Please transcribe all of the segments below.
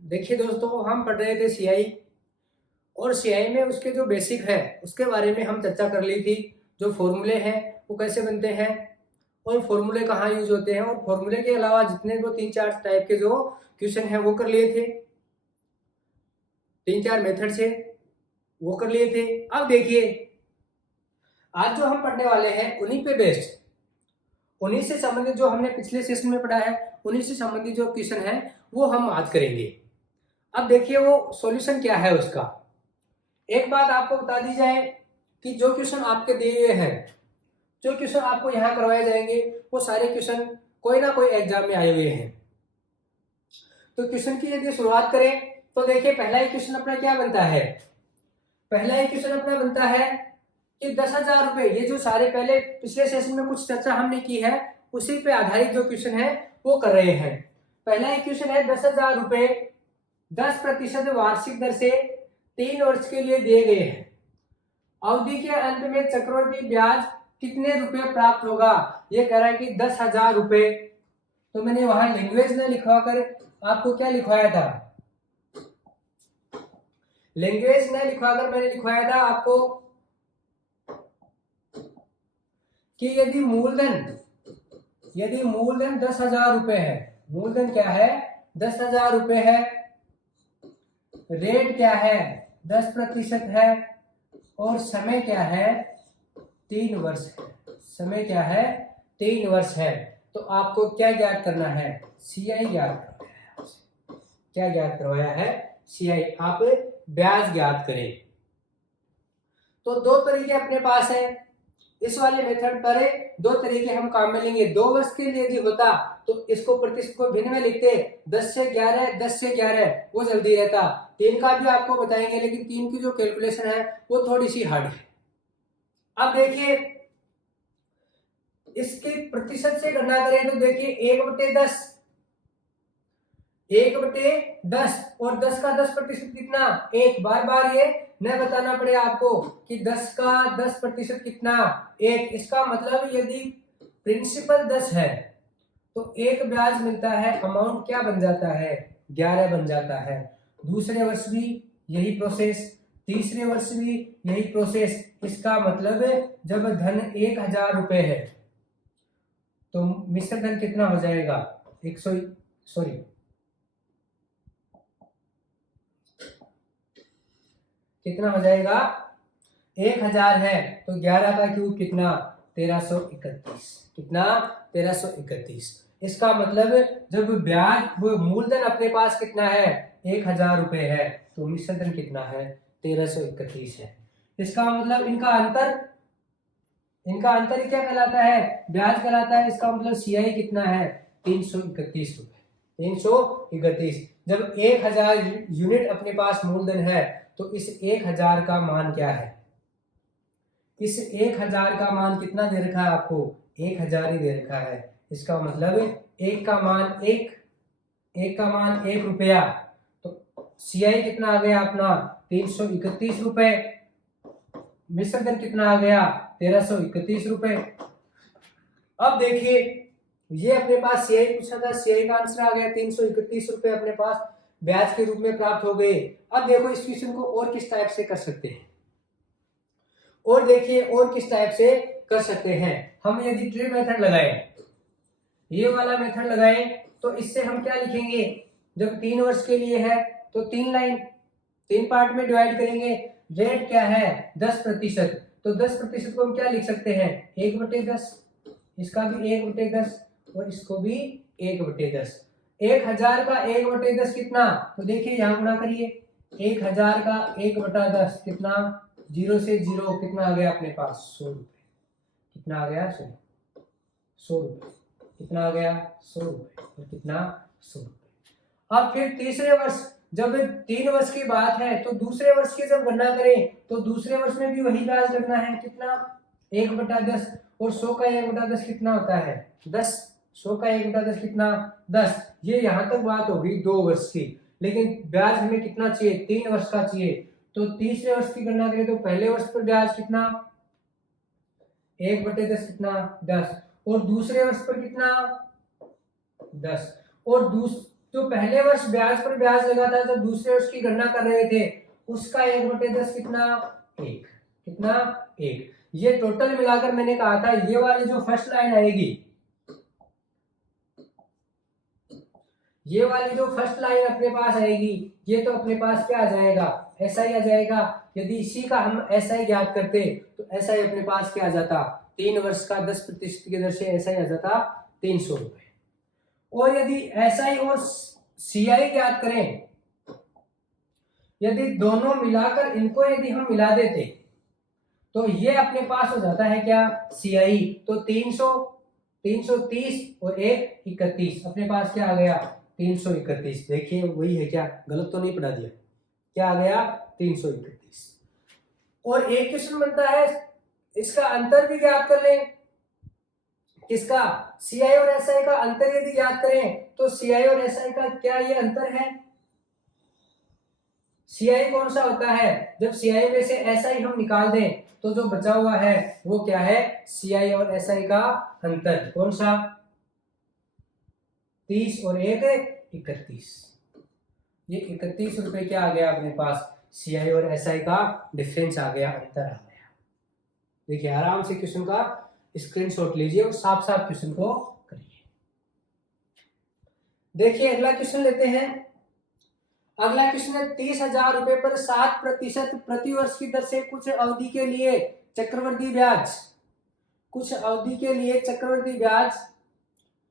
देखिए दोस्तों, हम पढ़ रहे थे सीआई। और सीआई में उसके जो बेसिक है उसके बारे में हम चर्चा कर ली थी। जो फॉर्मूले हैं वो कैसे बनते हैं और फॉर्मूले कहाँ यूज होते हैं, और फॉर्मूले के अलावा जितने वो 3-4 टाइप के जो क्वेश्चन है वो कर लिए थे। 3-4 मेथड से वो कर लिए थे। अब देखिए, आज जो हम पढ़ने वाले हैं उन्हीं पे बेस्ड, उन्हीं से संबंधित जो हमने पिछले सेशन में पढ़ा है, उन्हीं से संबंधित जो क्वेश्चन है वो हम आज करेंगे। अब देखिए वो सॉल्यूशन क्या है उसका। एक बात आपको बता दी जाए कि जो क्वेश्चन आपके दिए हुए हैं, जो क्वेश्चन आपको यहाँ करवाए जाएंगे, वो सारे क्वेश्चन कोई ना कोई एग्जाम में आए हुए हैं। तो क्वेश्चन की यदि शुरुआत करें तो देखिए, पहला ही क्वेश्चन अपना क्या बनता है। पहला ही क्वेश्चन अपना बनता है कि 10,000 रुपए, ये जो सारे पहले पिछले सेशन में कुछ चर्चा हमने की है उसी पे आधारित जो क्वेश्चन है वो कर रहे हैं। पहला ही क्वेश्चन है 10,000 रुपए 10% वार्षिक दर से 3 वर्ष के लिए दिए गए हैं। अवधि के अंत में चक्रवृद्धि ब्याज कितने रुपए प्राप्त होगा। ये कह रहा है कि 10,000 रुपए। तो मैंने वहां लैंग्वेज में लिखवाकर आपको क्या लिखवाया था, लैंग्वेज में लिखवाकर मैंने लिखवाया था आपको कि यदि मूलधन 10,000 रुपए है, मूलधन क्या है 10,000 रुपए है, रेट क्या है 10% है, और समय क्या है 3 वर्ष है। समय क्या है 3 वर्ष है। तो आपको क्या ज्ञात करना है, सीआई ज्ञात करवाया है। क्या ज्ञात करवाया है, सीआई। आप ब्याज ज्ञात करें। तो दो तरीके अपने पास है। इस वाले मेथड पर 2 तरीके हम काम में लेंगे। 2 वर्ष के लिए यदि होता तो इसको प्रतिशत को भिन्न में लिखते, 10 से 11, 10 से 11, वो जल्दी रहता। 3 का भी आपको बताएंगे, लेकिन 3 की जो कैलकुलेशन है वो थोड़ी सी हार्ड है। अब देखिए, इसके प्रतिशत से गणना करें तो देखिए 1/10, 1/10 और 10 का 10% कितना, 1। बार बार ये न बताना पड़े आपको कि 10 का 10% कितना, 1। इसका मतलब यदि प्रिंसिपल 10 है तो 1 ब्याज मिलता है, अमाउंट क्या बन जाता है 11 बन जाता है। दूसरे वर्ष भी यही प्रोसेस, तीसरे वर्ष भी यही प्रोसेस। इसका मतलब जब धन 1,000 रुपए है तो मिश्र धन कितना हो जाएगा, 100, सॉरी, कितना हो जाएगा 1,000 है तो 11 का क्यूब कितना 1331, कितना 1331। इसका मतलब जब ब्याज वो मूलधन अपने पास कितना है 1,000 रुपए है तो मिश्र धन कितना है 1331 है। इसका मतलब इनका अंतर ही क्या कहलाता है, ब्याज कहलाता है। इसका मतलब सीआई कितना है 331 रुपए, 331। जब 1,000 यूनिट अपने पास मूलधन है तो इस 1,000 का मान क्या है, इस 1,000 का मान कितना दे रखा है आपको, 1,000 ही दे रखा है। इसका मतलब 1 का मान 1 रुपया, तो सीआई कितना आ गया अपना 331 रुपए, मिश्र धन कितना आ गया 1331 रुपए। अब देखिए, ये अपने पास सीआई पूछा था, सीआई का आंसर आ गया 331 रुपए अपने पास ब्याज के रूप में प्राप्त हो गए। अब देखो इस क्वेश्चन को और किस टाइप से कर सकते हैं, और देखिए और किस टाइप से कर सकते हैं। हम यदि ट्री मेथड लगाएं, ये वाला मेथड लगाएं, तो इससे हम क्या लिखेंगे, जब 3 वर्ष के लिए है तो 3 लाइन 3 पार्ट में डिवाइड करेंगे। रेट क्या है 10%, तो 10% को हम क्या लिख सकते हैं 1/10, इसका भी 1/10 और इसको भी 1/10। 1,000 का 1/10 कितना, तो देखिए यहाँ गुणा करिए, 1,000 का 1/10 कितना, 0 से 0 कितना आ गया अपने पास 100 रुपए, कितना आ गया 100 रुपए, कितना आ गया 100 रुपए, और कितना 100 रुपए। अब फिर तीसरे वर्ष, जब 3 वर्ष की बात है तो दूसरे वर्ष की जब गणना करें तो दूसरे वर्ष में भी वही ब्याज लगना है, कितना 1/10, और 100 का 1/10 कितना होता है 10, 100 का 1/10 कितना 10। ये यहाँ तक बात होगी 2 वर्ष की, लेकिन ब्याज हमें कितना चाहिए 3 वर्ष का चाहिए। तो तीसरे वर्ष की गणना करें तो पहले वर्ष पर ब्याज कितना 1/10 कितना 10, और दूसरे वर्ष पर कितना 10, और जो पहले वर्ष ब्याज पर ब्याज लगा था, जो दूसरे वर्ष की गणना कर रहे थे, उसका 1/10 कितना, 1, कितना, 1। ये टोटल मिलाकर मैंने कहा था ये वाली जो फर्स्ट लाइन आएगी, ये वाली जो फर्स्ट लाइन अपने पास आएगी, ये तो अपने पास क्या आ जाएगा, ऐसा ही आ जाएगा। यदि इसी का हम ऐसा ही ज्ञात करते तो ऐसा ही अपने पास क्या आ जाता, 3 वर्ष का 10% की दर से ऐसा ही आ जाता 300 रुपए। और यदि ऐसा ही और सीआई ज्ञात करें, यदि दोनों मिलाकर इनको यदि हम मिला देते तो ये अपने पास हो जाता है क्या, सीआई। तो 300, 330 और 1 31, अपने पास क्या आ गया, 331। देखिए वही है क्या, गलत तो नहीं पढ़ा दिया, क्या आ गया, 331। और एक क्वेश्चन बनता है, इसका अंतर भी ज्ञात कर लें। किसका, सीआई और एसआई का अंतर यदि ज्ञात करें तो सीआई और एसआई का क्या ये अंतर है, सीआई कौन सा होता है, जब सीआई में से एसआई हम निकाल दें तो जो बचा हुआ है वो क्या है, सीआई और एसआई का अंतर, कौन सा, 30 और 1 31। ये 31 रुपए क्या आ गया अपने पास, सीआई और एसआई का डिफरेंस आ गया, अंतर आ गया। देखिए आराम से क्वेश्चन का स्क्रीनशॉट लीजिए और साफ साफ क्वेश्चन को करिए। देखिए अगला क्वेश्चन लेते हैं। अगला क्वेश्चन है 30,000 रुपए पर 7% प्रति वर्ष की दर से कुछ अवधि के लिए चक्रवृद्धि ब्याज, कुछ अवधि के लिए चक्रवृद्धि ब्याज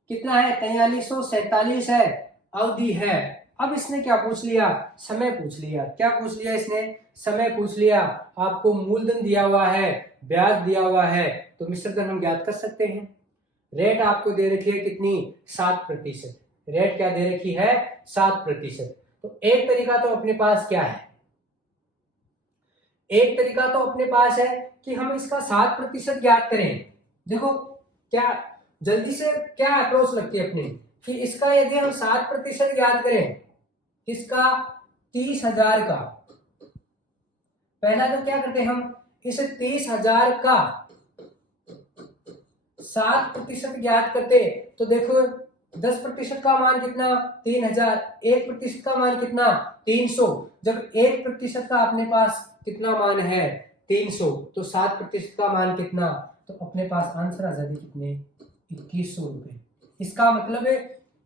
कितना है, 4347 है, अवधि है। अब इसने क्या पूछ लिया, समय पूछ लिया। क्या पूछ लिया इसने, समय पूछ लिया। आपको मूलधन दिया हुआ है, ब्याज दिया हुआ है, तो मिश्र धन हम ज्ञात कर सकते हैं। रेट आपको दे रखी है कितनी, 7%। रेट क्या दे रखी है, 7%। तो एक तरीका तो अपने पास क्या है, एक तरीका तो अपने पास है कि हम इसका 7% ज्ञात करें। देखो क्या जल्दी से क्या अप्रोच लगती है अपनी, कि इसका यदि हम 7% ज्ञात करें, इसका 30,000 का, पहला तो क्या करते हैं हम, इस 30,000 का 7% ज्ञात करते तो देखो 10% का मान कितना, 3,000, 1% का मान कितना, 300। जब 1% का अपने पास कितना मान है, 300, तो 7% का मान कितना, तो अपने पास आंसर आ जाते कितने, 2100 रुपए। इसका मतलब है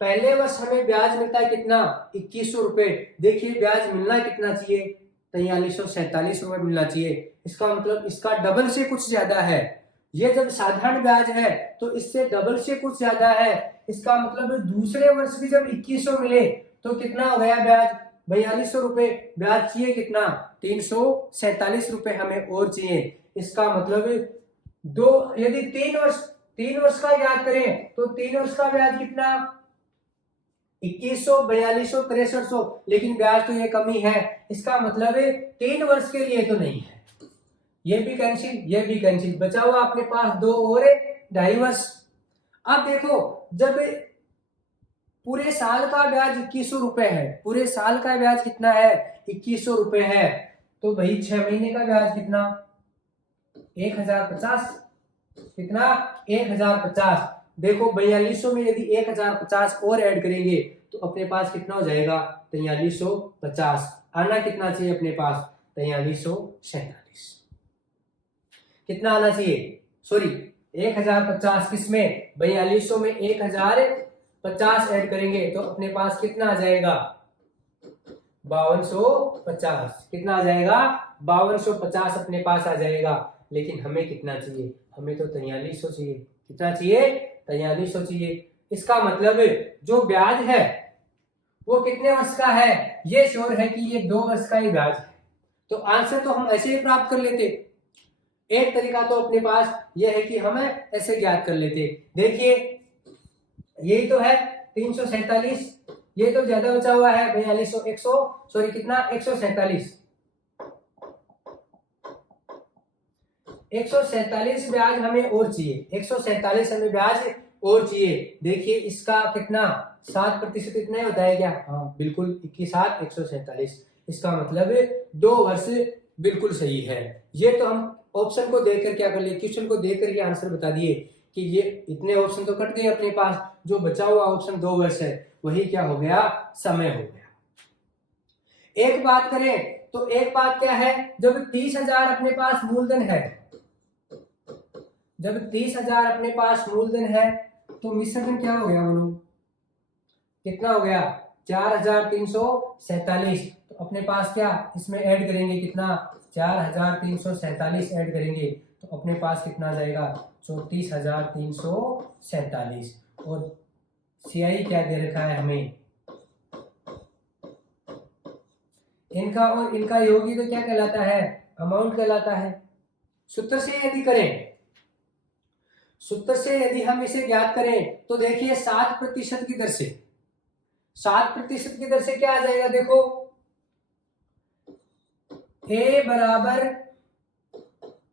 पहले वर्ष हमें ब्याज मिलता है कितना, 2100 रुपए। देखिए ब्याज मिलना कितना चाहिए, 4347 रुपए मिलना चाहिए। इसका मतलब इसका डबल से कुछ ज्यादा है। ये जब साधारण ब्याज है तो इससे डबल से कुछ ज्यादा है। इसका मतलब दूसरे वर्ष भी जब 2100 मिले तो कितना हो गया ब्याज, 4200 रुपए। ब्याज चाहिए कितना, 347 रुपए हमें और चाहिए। इसका मतलब दो, यदि 3 वर्ष का याद करें तो 3 वर्ष का ब्याज कितना, 2100, 4200, 6300, लेकिन ब्याज तो ये कमी है। इसका मतलब 3 वर्ष के लिए तो नहीं है। ये भी कैंसिल, ये भी कैंसिल, बचा हुआ अपने पास 2 और 2.5 वर्ष। अब देखो जब पूरे साल का ब्याज 2100 रुपए है, पूरे साल का ब्याज कितना है, 2100 रुपए है, तो भाई 6 महीने का ब्याज कितना, 1050, कितना, 1050। देखो 4200 में यदि 1050 और ऐड करेंगे तो अपने पास कितना हो जाएगा, 4350। आना कितना चाहिए अपने पास, 4347। कितना आना चाहिए, सॉरी 1050 किसमें, 4200 में 1050 ऐड करेंगे तो अपने पास कितना आ जाएगा, 5250। कितना आ जाएगा, 5250 अपने पास आ जाएगा। लेकिन हमें कितना चाहिए, हमें तो 4300 चाहिए। कितना चाहिए, 4300 चाहिए। इसका मतलब जो ब्याज है वो कितने वर्ष का है, ये श्योर है कि ये 2 वर्ष का ही ब्याज है। तो आंसर तो हम ऐसे ही प्राप्त कर लेते। एक तरीका तो अपने पास यह है कि हमें ऐसे ज्ञात कर लेते। देखिए यही तो है 347, ये तो ज्यादा बचा हुआ है 4200, 100 सॉरी कितना, 147। 147 ब्याज हमें और चाहिए, 147 हमें ब्याज और चाहिए। देखिए इसका कितना, 7% इतना ही होता है क्या, हाँ बिल्कुल 21/7 147। इसका मतलब 2 वर्ष बिल्कुल सही है। ये तो हम ऑप्शन को देखकर क्या कर लिए, क्वेश्चन को देखकर ये आंसर बता दिए कि ये इतने ऑप्शन तो कट गए अपने पास, जो बचा हुआ ऑप्शन 2 वर्ष है वही क्या हो गया, समय हो गया। एक बात करें तो एक बात क्या है, जब 30,000 अपने पास मूलधन है, जब 30,000 अपने पास मूलधन है तो मिश्रधन क्या हो गया बोलो, कितना हो गया 4,347। तो अपने पास क्या इसमें ऐड करेंगे कितना 4,347 ऐड करेंगे तो अपने पास कितना आ जाएगा 34,347। और सीआई क्या दे रखा है हमें, इनका और इनका योगी तो क्या कहलाता है, अमाउंट कहलाता है। सूत्र से यदि करें, सूत्र से यदि हम इसे ज्ञात करें तो देखिए 7% की दर से, 7% की दर से क्या आ जाएगा, देखो ए बराबर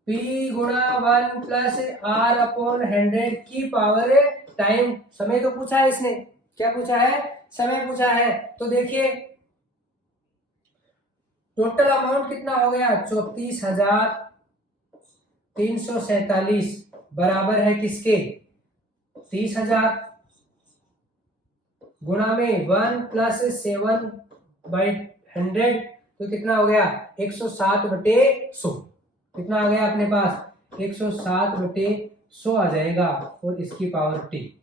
पी गुणा 1 प्लस आर अपॉन 100 की पावर टाइम, समय तो पूछा है इसने, क्या पूछा है, समय पूछा है। तो देखिए टोटल अमाउंट कितना हो गया 34,347 बराबर है किसके 30,000 गुणा में 1 प्लस 7/100 तो कितना हो गया 107/100। कितना आ गया अपने पास 107/100 आ जाएगा और इसकी पावर टी।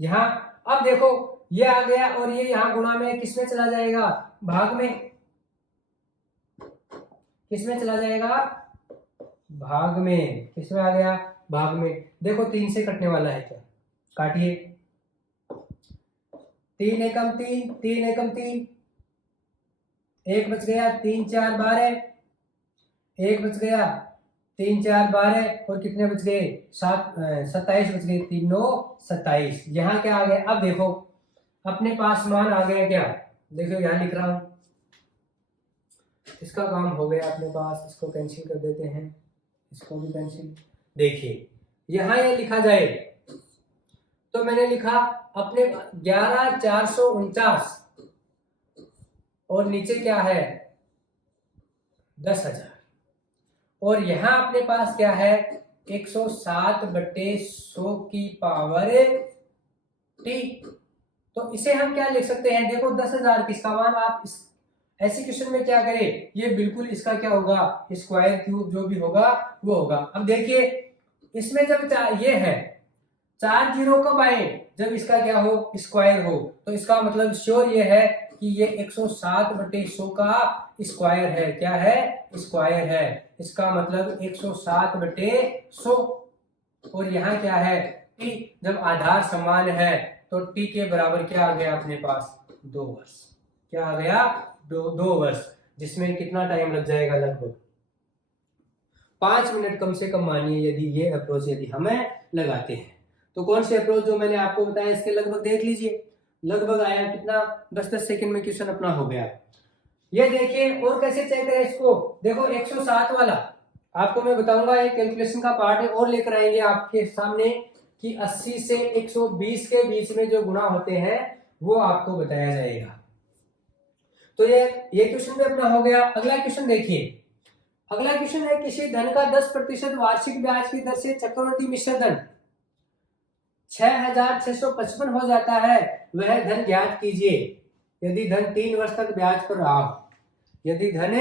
यहां अब देखो ये आ गया और ये यहां गुणा में किसमें चला जाएगा, भाग में, किसमें चला जाएगा, भाग में, किसमें आ गया, भाग में। देखो 3 से कटने वाला है क्या, काटिए 3 एकम 3, 3 एकम 3, 1 बच गया 3 4 12, 1 बच गया 3 4 12 और कितने बच गए 27 बच गए, 3 9 27। यहाँ क्या आ गया, अब देखो अपने पास मान आ गया क्या, देखो यहाँ लिख रहा हूं, इसका काम हो गया अपने पास, इसको कैंसिल कर देते हैं, इसको भी कैंसिल। देखिए यहां ये लिखा जाए तो मैंने लिखा अपने 11,449 और नीचे क्या है 10,000 और यहां अपने पास क्या है 107/100 की पावर टी। तो इसे हम क्या लिख सकते हैं, देखो 10,000 किसका मान, आप इस ऐसे क्वेश्चन में क्या करें, ये बिल्कुल इसका क्या होगा स्क्वायर क्यूब जो भी होगा वो होगा। अब देखिए इसमें जब ये है 4 जीरो कब आए, जब इसका क्या हो स्क्वायर हो, तो इसका मतलब श्योर ये है कि ये 107/100 का स्क्वायर है, क्या है स्क्वायर है, इसका मतलब 107/100। और यहाँ क्या है टी, जब आधार समान है तो टी के बराबर क्या आ गया अपने पास 2 वर्ष, क्या आ गया 2 वर्ष, जिसमें कितना टाइम लग जाएगा लगभग 5 मिनट कम से कम मानिए यदि ये अप्रोच यदि हमें लगाते हैं। तो कौन से अप्रोच जो मैंने आपको बताया इसके लगभग देख लीजिए, लगभग आया कितना 10-10 सेकंड में क्वेश्चन अपना हो गया। ये देखिए और कैसे चेक करें इसको, देखो 107 वाला आपको मैं बताऊंगा, एक कैलकुलेशन का पार्ट है और लेकर आएंगे आपके सामने कि 80 से 120 के बीच में जो गुणा होते हैं वो आपको बताया जाएगा। तो ये क्वेश्चन भी अपना हो गया। अगला क्वेश्चन देखिए, अगला क्वेश्चन है किसी धन का 10% वार्षिक ब्याज की दर से चक्रवृद्धि मिश्र धन 6,655 हो जाता है, वह धन ज्ञात कीजिए यदि धन 3 वर्ष तक ब्याज पर रहा हो, यदि धन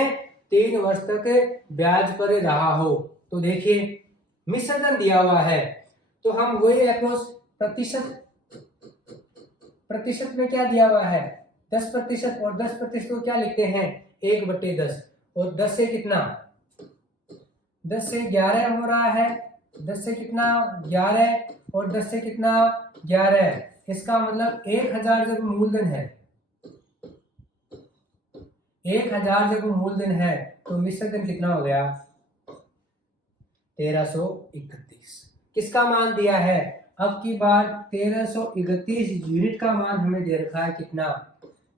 3 वर्ष तक ब्याज पर रहा हो। तो देखिए मिश्र धन दिया हुआ है तो हम वही अप्रोच प्रतिशत में क्या दिया हुआ है 10% और 10% को क्या लिखते हैं 1/10 और 10 से कितना 10 से 11 हो रहा है, 10 से कितना 11 और 10 से कितना 11, इसका मतलब 1,000 जब मूलधन है, 1,000 जब मूलधन है तो मिश्र धन कितना हो गया 1331। किसका मान दिया है, अब की बार 1331 यूनिट का मान हमें दे रखा है कितना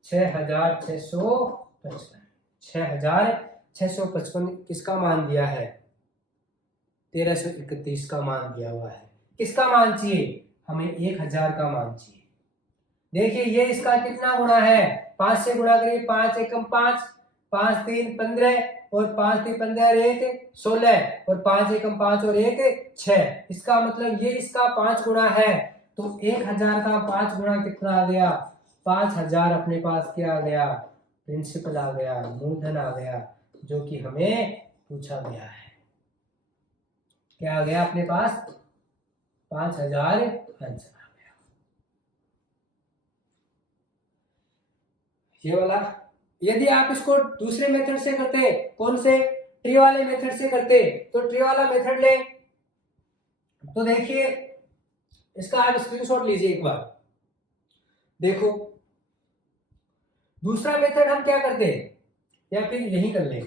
6,655 किसका मान दिया है 1331 का मान दिया हुआ है। किसका मान चाहिए हमें 1,000 का मान चाहिए। देखिए ये इसका कितना गुणा है 5 से गुणा करिए 5 एकम 5, 5 3 15 और 5 3 15 और 1 16 और 5 1 5 और 1 6। इसका मतलब ये इसका 5 गुना है, तो 1000 का 5 गुना कितना आ गया? 5000 अपने पास क्या आ गया? प्रिंसिपल आ गया, मूलधन आ गया, जो कि हमें पूछा गया है। क्या आ गया अपने पास? 5000 आंसर आ गया। ये वाला यदि आप इसको दूसरे मेथड से करते, कौन से? ट्री वाले मेथड से करते, तो ट्री वाला मेथड ले, तो देखिए इसका आप स्क्रीनशॉट लीजिए एक बार। देखो दूसरा मेथड हम क्या करते, या फिर यही कर ले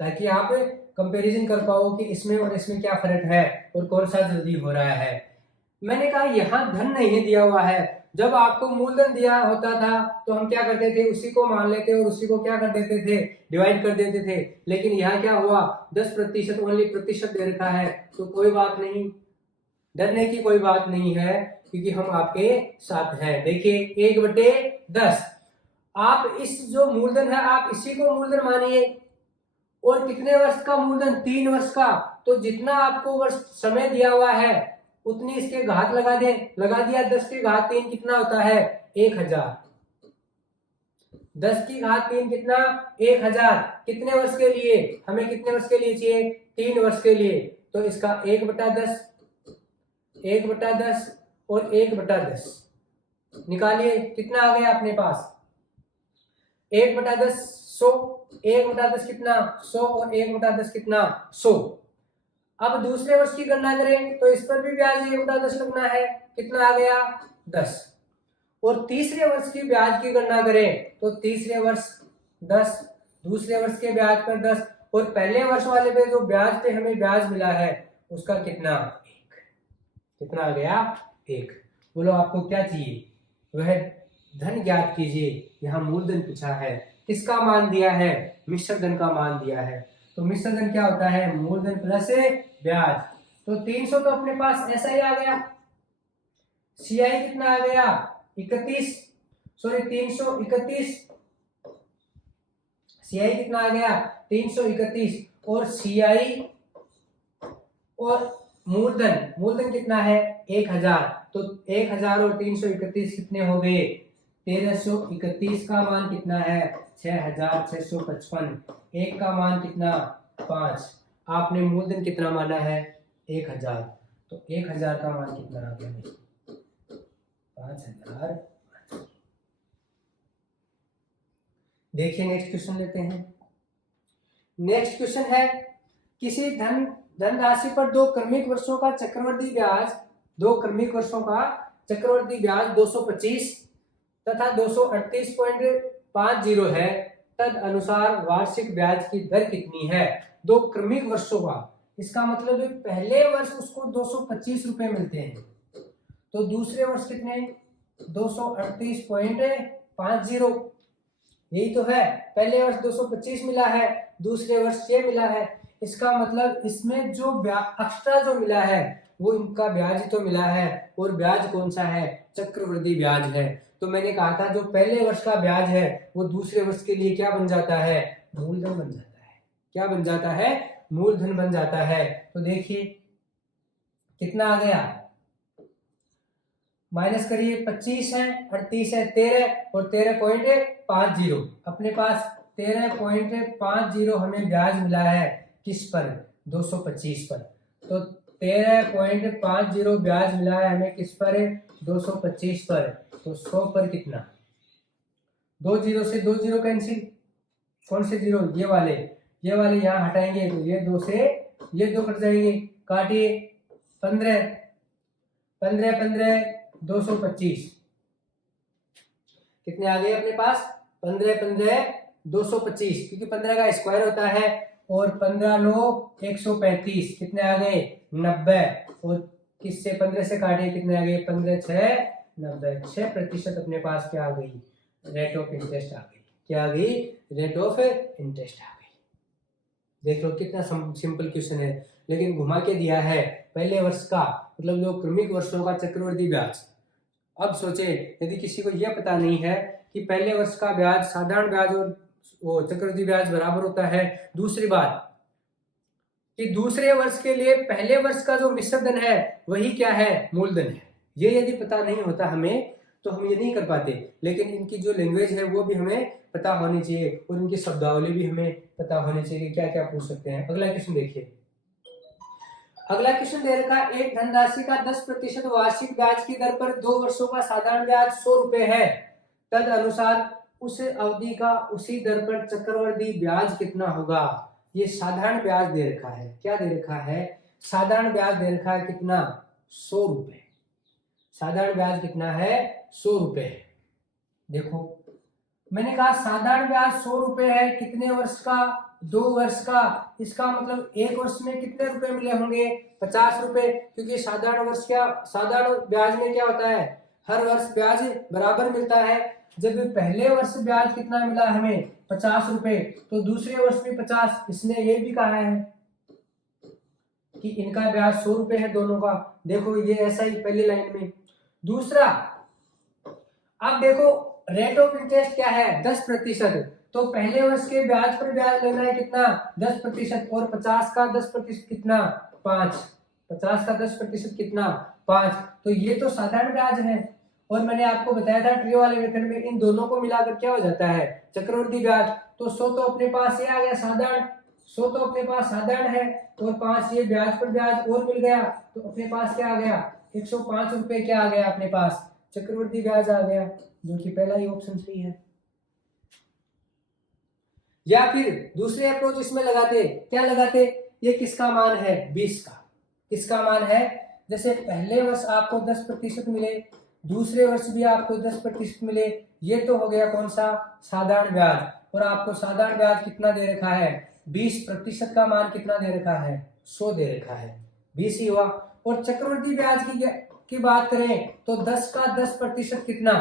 ताकि आप कंपैरिजन कर पाओ कि इसमें और इसमें क्या फर्क है और कौन सा जल्दी हो रहा है। मैंने कहा यहाँ धन नहीं दिया हुआ है, जब आपको मूलधन दिया होता था तो हम क्या करते थे? उसी को मान लेते और उसी को क्या कर देते थे? डिवाइड कर देते थे। लेकिन यहाँ क्या हुआ? 10% ओनली प्रतिशत दे रखा है, तो कोई बात नहीं, डरने की कोई बात नहीं है, क्योंकि हम आपके साथ हैं। देखिए 1/10, आप इस जो मूलधन है आप इसी को मूलधन मानिए, और कितने वर्ष का मूलधन? 3 वर्ष का। तो जितना आपको वर्ष समय दिया हुआ है उतनी इसके घात लगा दे, लगा दिया। 10 की घात 3 कितना होता है? 1000। 10 की घात 3 कितना? 1000। कितने वर्ष के लिए? हमें कितने वर्ष के लिए चाहिए? 3 वर्ष के लिए। तो इसका 1/10, 1/10 और 1/10 निकालिए, कितना आ गया अपने पास? 1/10 100, 1/10 कितना? 100 और 1/10 कितना? 100। अब दूसरे वर्ष की गणना करें तो इस पर भी ब्याज 1/10 लगना है, कितना आ गया? 10। और तीसरे वर्ष की ब्याज की गणना करें तो तीसरे वर्ष 10, दूसरे वर्ष के ब्याज पर 10, और पहले वर्ष वाले पे जो ब्याज पे हमें ब्याज मिला है उसका कितना? 1। कितना आ गया? 1। बोलो आपको क्या चाहिए? वह धन ज्ञात कीजिए। यहाँ मूलधन पूछा है, किसका मान दिया है? मिश्र धन का मान दिया है। तो मिश्र धन क्या होता है? मूलधन प्लस ब्याज। तो 300 तो अपने पास ऐसा ही आ गया। सीआई कितना आ गया? 31, सॉरी 331। सीआई कितना आ गया? 331। और सीआई और मूलधन, मूलधन कितना है? 1000। तो 1000 और 331 कितने हो गए? 1331 का मान कितना है? 6655। 1 का मान कितना? 5। आपने मूलधन कितना माना है? 1000। तो 1000 का मान कितना आ गया? 5000। देखिए नेक्स्ट क्वेश्चन लेते हैं। नेक्स्ट क्वेश्चन है, किसी धनराशि पर 2 क्रमिक वर्षों का चक्रवृद्धि ब्याज, 2 क्रमिक वर्षों का चक्रवृद्धि ब्याज 225 तथा 238.50 है, तद अनुसार वार्षिक ब्याज की दर कितनी है? 2 क्रमिक वर्षों का, इसका मतलब है पहले वर्ष उसको 225 रुपए मिलते हैं, तो दूसरे वर्ष कितने? 238.50। यही तो है, पहले वर्ष 225 मिला है, दूसरे वर्ष ये मिला है। इसका मतलब इसमें जो एक्स्ट्रा जो मिला है वो इनका ब्याज तो मिला है, और ब्याज कौन सा है? चक्रवृद्धि ब्याज है। तो मैंने कहा था जो पहले वर्ष का ब्याज है वो दूसरे वर्ष के लिए क्या बन जाता है? मूलधन बन जाता है। क्या बन जाता है? मूलधन बन जाता है। तो देखिए कितना आ गया, माइनस करिए, 25 है, 38 है, 13 और 13.50 अपने पास 13.50 हमें ब्याज मिला है, किस पर? 225 पर। तो 13.50 ब्याज मिला है हमें किस पर? 225 पर। तो 100 पर कितना? 2 जीरो से 2 जीरो कैंसिल, कौन से जीरो? ये वाले यहाँ हटाएंगे तो ये 2 से ये 2 कट जाएंगे, काटिए, 15 15 15 225 कितने आ गए अपने पास? 15 15 225, क्योंकि 15 का स्क्वायर होता है, और 15 9 135 कितने आ गए? 90। और किससे? 15 से काटे, कितने आ गए? 15 6 90। 6% अपने पास क्या आ गई? रेट ऑफ इंटरेस्ट आ गई। क्या आ गई? रेट ऑफ इंटरेस्ट आ गई। देख लो कितना सिंपल क्वेश्चन है, लेकिन घुमा के दिया है। पहले वर्ष का मतलब जो क्रमिक वर्षों का चक्रवृद्धि ब्याज, अब सोचे, यदि किसी को यह पता नहीं है कि पहले वर्ष का ब्याज, साधारण ब्याज और वो चक्रवृद्धि ब्याज बराबर होता है, दूसरी बात कि दूसरे वर्ष के लिए पहले वर्ष का जो मिश्र धन है वही क्या है, मूलधन है। ये यदि पता नहीं होता हमें तो हम ये नहीं कर पाते। लेकिन इनकी जो लैंग्वेज है वो भी हमें पता होनी चाहिए और इनकी शब्दावली भी हमें पता होनी चाहिए कि क्या क्या पूछ सकते हैं। अगला क्वेश्चन देखिए। अगला क्वेश्चन दे रखा है, एक धनराशि का 10% वार्षिक ब्याज की दर पर 2 वर्षों का साधारण ब्याज 100 रुपए है, तद अनुसार उस अवधि का उसी दर पर चक्रवृद्धि ब्याज कितना होगा। ये साधारण ब्याज दे रखा है, क्या दे रखा है, साधारण ब्याज दे रखा है कितना, 100 रुपए। साधारण ब्याज कितना है, 100 रुपए। देखो मैंने कहा साधारण ब्याज 100 रुपए है, कितने वर्ष का, 2 वर्ष का। इसका मतलब एक वर्ष में कितने रुपए मिले होंगे, 50 रुपए, क्योंकि साधारण वर्ष क्या, साधारण ब्याज में क्या होता है, हर वर्ष ब्याज बराबर मिलता है। जब पहले वर्ष ब्याज कितना मिला हमें, 50 रुपए, तो दूसरे वर्ष भी 50। इसने ये भी कहा है कि इनका ब्याज 100 रुपए है दोनों का। देखो ये ऐसा ही पहली लाइन में। दूसरा, अब देखो रेट ऑफ इंटरेस्ट क्या है, 10%। तो पहले वर्ष के ब्याज पर ब्याज लेना है कितना, 10%, और 50 का 10% कितना, 5। 50 का 10% कितना, 5। तो ये तो साधारण ब्याज है। और मैंने आपको बताया था ट्री वाले मेथड में इन दोनों को मिलाकर क्या हो जाता है, चक्रवृद्धि ब्याज। तो 100 तो अपने पास ये आ गया साधारण, 100 तो अपने पास साधारण है, और 5 ये ब्याज पर ब्याज और मिल गया, तो अपने पास क्या आ गया, 105 रुपए क्या आ गया अपने पास, चक्रवृद्धि ब्याज आ गया, जो कि पहला ही ऑप्शन सही है। या फिर दूसरे अप्रोच इसमें लगाते, क्या लगाते, ये किसका मान है, 20 का। किसका मान है, जैसे पहले वर्ष आपको 10% मिले, दूसरे वर्ष भी आपको 10% मिले, ये तो हो गया कौन सा, साधारण ब्याज। और आपको साधारण ब्याज कितना दे रखा है, 20% का मान कितना दे रखा है, 100 दे रखा है, 20 ही हुआ। और चक्रवृद्धि ब्याज की बात करें तो 10 का 10% कितना,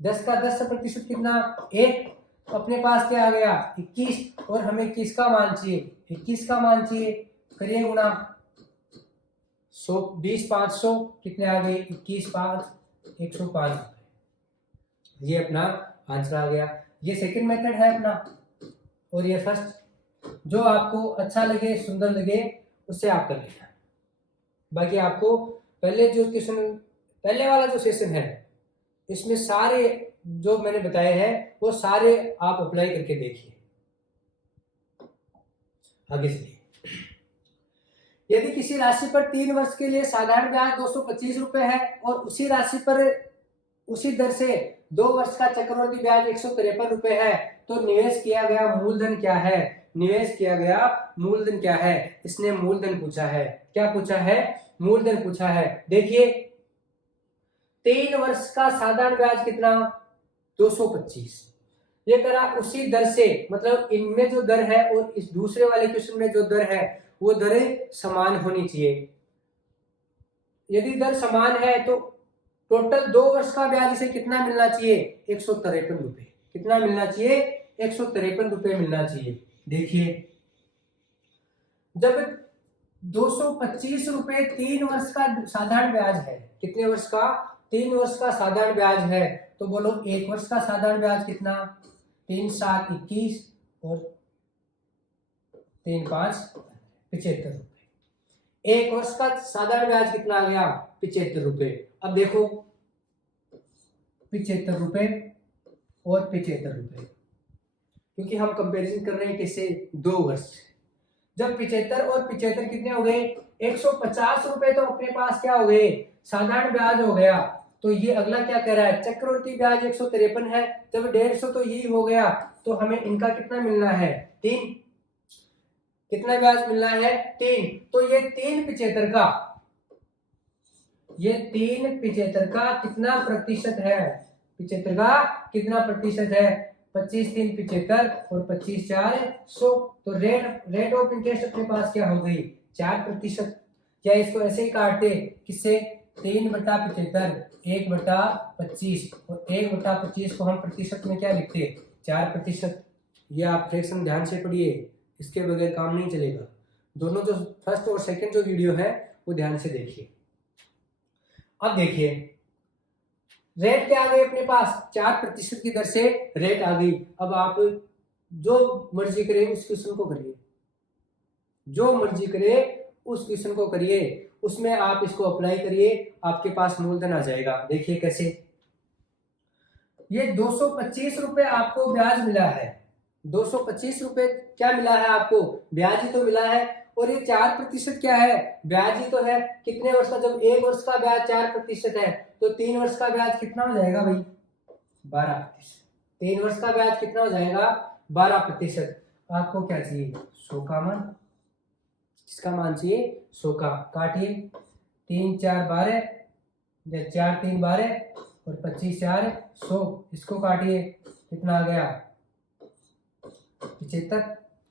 10 का 10% कितना, 1। अपने पास क्या आ गया, 21। और हमें किसका मान चाहिए, 21 का मान चाहिए, करिए गुना 100, 20 500 कितने आ गए, 21 5 105। ये अपना आंसर आ गया। ये सेकंड मेथड है अपना, और ये फर्स्ट। जो आपको अच्छा लगे, सुंदर लगे, उससे आप कर लेना। बाकी आपको पहले जो क्वेश्चन, पहले वाला जो सेशन है, इसमें सारे जो मैंने बताए हैं वो सारे आप अप्लाई करके देखिए। आगे चलिए। यदि किसी राशि पर 3 वर्ष के लिए साधारण ब्याज 225 रुपए है और उसी राशि पर उसी दर से 2 वर्ष का चक्रवृद्धि ब्याज 153 रुपए है, तो निवेश किया गया मूलधन क्या है, निवेश किया गया मूलधन क्या है। इसने मूलधन पूछा है, क्या पूछा है, मूलधन पूछा है। देखिए 3 वर्ष का साधारण ब्याज कितना, 225। ये करा उसी दर से, मतलब इनमें जो दर है और इस दूसरे वाले क्वेश्चन में जो दर है वो दरें समान होनी चाहिए। यदि दर समान है तो टोटल 2 वर्ष का ब्याज इसे कितना मिलना चाहिए, 153 रुपए। कितना मिलना चाहिए, 153 रुपए मिलना चाहिए। देखिए जब 225 रुपए 3 वर्ष का साधारण ब्याज है, कितने वर्ष का, 3 वर्ष का साधारण ब्याज है, तो बोलो 1 वर्ष का साधारण ब्याज कितना, 3 7 21 और 3 5 75 रुपए। 1 वर्ष का साधारण ब्याज कितना आ गया, 75 रुपए। अब देखो 75 रुपए और 75 रुपए, क्योंकि हम कंपैरिजन कर रहे हैं किससे, 2 वर्ष। जब 75 और 75 कितने हो गए, 150 रुपए, तो अपने पास क्या हो गए, साधारण ब्याज हो गया। तो ये अगला क्या कह रहा है, चक्रवृद्धि ब्याज 153 है, जब 150 तो यही हो गया, तो हमें इनका कितना मिलना है, 3। कितना ब्याज मिलना है, 3। तो ये 375 का, ये 375 का कितना प्रतिशत है, 75 का कितना प्रतिशत है, 25 3 75 और 25 4 100। तो रेट ऑफ इंटरेस्ट अपने पास क्या हो गई, 4%। क्या इसको ऐसे ही काटते, किससे, 3/75 1/25, और 1/25 को हम प्रतिशत में क्या लिखते, 4%। ये आप फ्रैक्शन ध्यान से पढ़िए, इसके बगैर काम नहीं चलेगा। दोनों जो फर्स्ट और सेकंड जो वीडियो है वो ध्यान से देखिए। अब देखिए रेट क्या आ गई अपने पास, 4% की दर से रेट आ गई। अब आप जो मर्जी करें उस क्वेश्चन को करिए, जो मर्जी करे उस क्वेश्चन को करिए, उसमें आप इसको अप्लाई करिए, आपके पास मूलधन आ जाएगा। देखिए कैसे, ये 225 रुपए आपको ब्याज मिला है, 225 रुपए क्या मिला है आपको, ब्याज ही तो मिला है। और ये 4% क्या है, ब्याज ही तो है। कितने वर्ष का, जब 1 वर्ष का ब्याज 4% है तो 3 वर्ष का ब्याज कितना हो जाएगा भाई, 12%। 3 वर्ष का ब्याज कितना हो जाएगा, 12%। आपको क्या चाहिए, 100 का मान, इसका मान चाहिए 100 का। काटिए, 3 4 12, 4 3 12 और 25 4 100, इसको काटिए, कितना आ गया 75,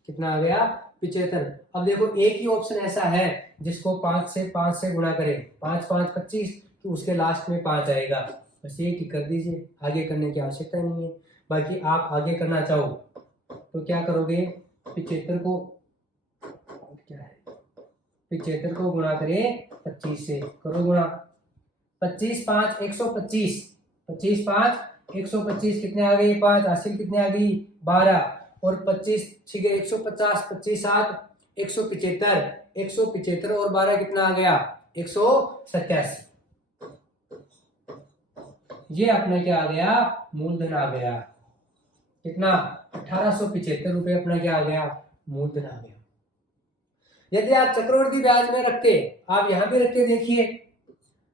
कितना आ गया 75। अब देखो एक ही ऑप्शन ऐसा है जिसको 5 से गुणा करें, 5 5 25, तो उसके लास्ट में 5 आएगा, बस ये ही कर दीजिए, आगे करने की आवश्यकता नहीं है। बाकी आप आगे करना चाहो तो क्या करोगे, 75 को क्या है, 75 को गुणा करें 25 से, करो गुणा, 25 5 125, 25 5 125, कितने आ गई 5, हासिल कितने आ गई 12, और 25 6 150, 25 7 175, 175 और 12 कितना आ गया 187। ये अपने क्या आ गया, मूलधन आ गया, कितना 1875 रुपए अपना क्या आ गया, मूलधन आ गया। यदि आप चक्रवृद्धि ब्याज में रखते, आप यहां भी रख के देखिए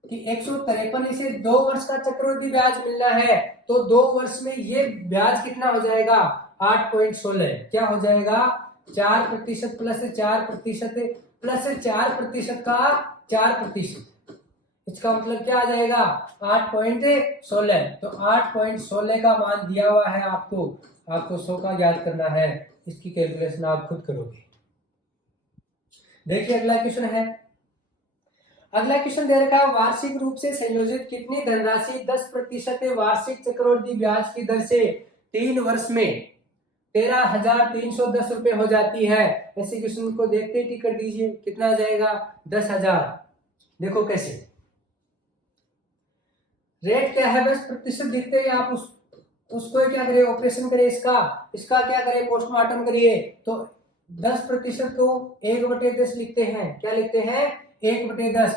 कि 153 इसे 2 वर्ष का चक्रवृद्धि ब्याज मिलना है, तो 2 वर्ष में ये ब्याज कितना हो जाएगा 8.16, क्या हो जाएगा 4% प्लस 4% प्लस 4% का 4%, इसका मतलब क्या आ जाएगा 8.16। तो 8.16 का मान दिया हुआ है आपको, आपको 100 का ज्ञात करना है, इसकी कैलकुलेशन आप खुद करोगे। देखिए अगला क्वेश्चन है, अगला क्वेश्चन दे रखा है, वार्षिक रूप से संयोजित कितनी धनराशि 10% वार्षिक चक्रवृद्धि ब्याज की दर से 3 वर्ष में 13,310 रुपए हो जाती है। ऐसे क्वेश्चन को देखते ही कर दीजिए, कितना आ जाएगा 10,000। देखो कैसे, रेट क्या है, बस प्रतिशत दिखते ही आप उसको क्या करिए, ऑपरेशन करिए, इसका क्या करिए, पोस्टमार्टम करिए। तो 10% को 1/10 लिखते हैं, क्या लिखते हैं 1/10,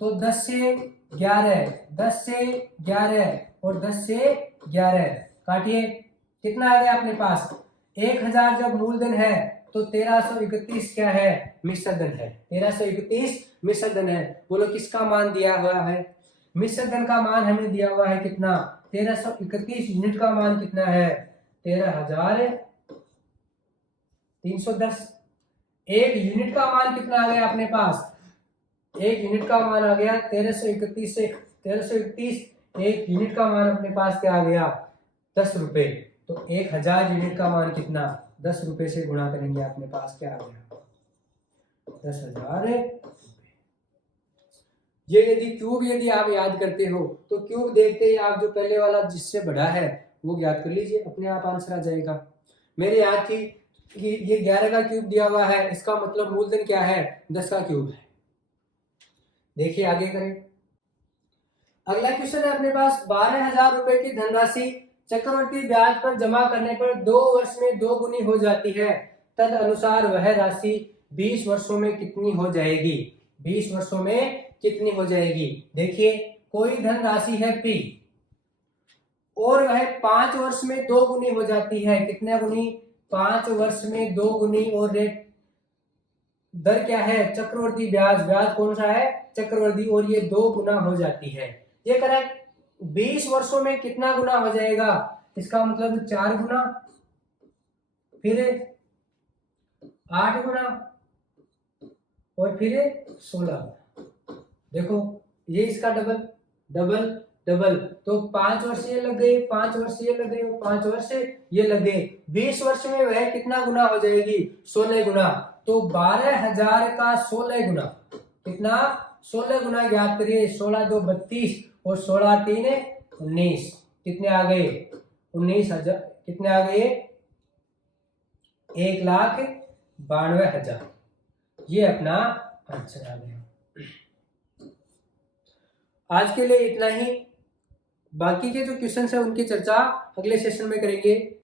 तो 10 से 11, 10 से 11 और 10 से 11, काटिए, कितना आ गया अपने पास 1000। जब मूलधन है तो 1331 क्या है, मिश्र धन है, 1331 मिश्र धन है। बोलो किसका मान दिया हुआ है, मिश्र धन का मान हमें दिया हुआ है कितना 1331, यूनिट का मान कितना है 13,310। एक यूनिट का मान कितना आ गया अपने पास, एक यूनिट का मान आ गया 1331 से 1331, एक यूनिट का मान अपने पास क्या आ गया 10 रुपए। तो 1000 यूनिट का मान कितना 10 रुपए से गुणा करेंगे, अपने पास क्या आ गया 10,000। ये यदि क्यूब यदि आप याद करते हो तो क्यूब देखते ही आप जो पहले वाला जिससे बड़ा है वो याद कर लीजिए, अपने आप आंसर आ जाएगा। मेरे याद थी कि ये 11 का क्यूब दिया हुआ है, इसका मतलब मूलधन क्या है 10 का क्यूब है। देखिए आगे करें, अगला क्वेश्चन है अपने पास, 12,000 रुपए की धनराशि चक्रवृद्धि ब्याज पर जमा करने पर 2 वर्ष में 2 गुनी हो जाती है, तद अनुसार वह राशि 20 वर्षों में कितनी हो जाएगी, 20 वर्षों में कितनी हो जाएगी। देखिए कोई धन राशि है P और वह 5 वर्ष में 2 गुनी हो जाती है, कितने गुनी 5 वर्ष में 2 गुनी, और रेट दर क्या है चक्रवृद्धि ब्याज, ब्याज कौन सा है चक्रवृद्धि, और ये 2 गुना हो जाती है। ये करेक्ट, 20 वर्षों में कितना गुना हो जाएगा, इसका मतलब 4 गुना, फिर 8 गुना और फिर 16 गुना। देखो ये इसका डबल डबल डबल, तो 5 वर्ष ये लग गए, 5 वर्ष ये लग गए, 5 वर्ष ये लग गए, 20 वर्ष में वह कितना गुना हो जाएगी 16 गुना। तो 12,000 का 16 गुना, कितना 16 गुना ज्ञात करिए, 16 2 32 और 16 3 19, कितने आ गए 19,000, कितने आ गए 1,92,000। ये अपना आंसर आ गया। आज के लिए इतना ही, बाकी के जो क्वेश्चन है उनकी चर्चा अगले सेशन में करेंगे।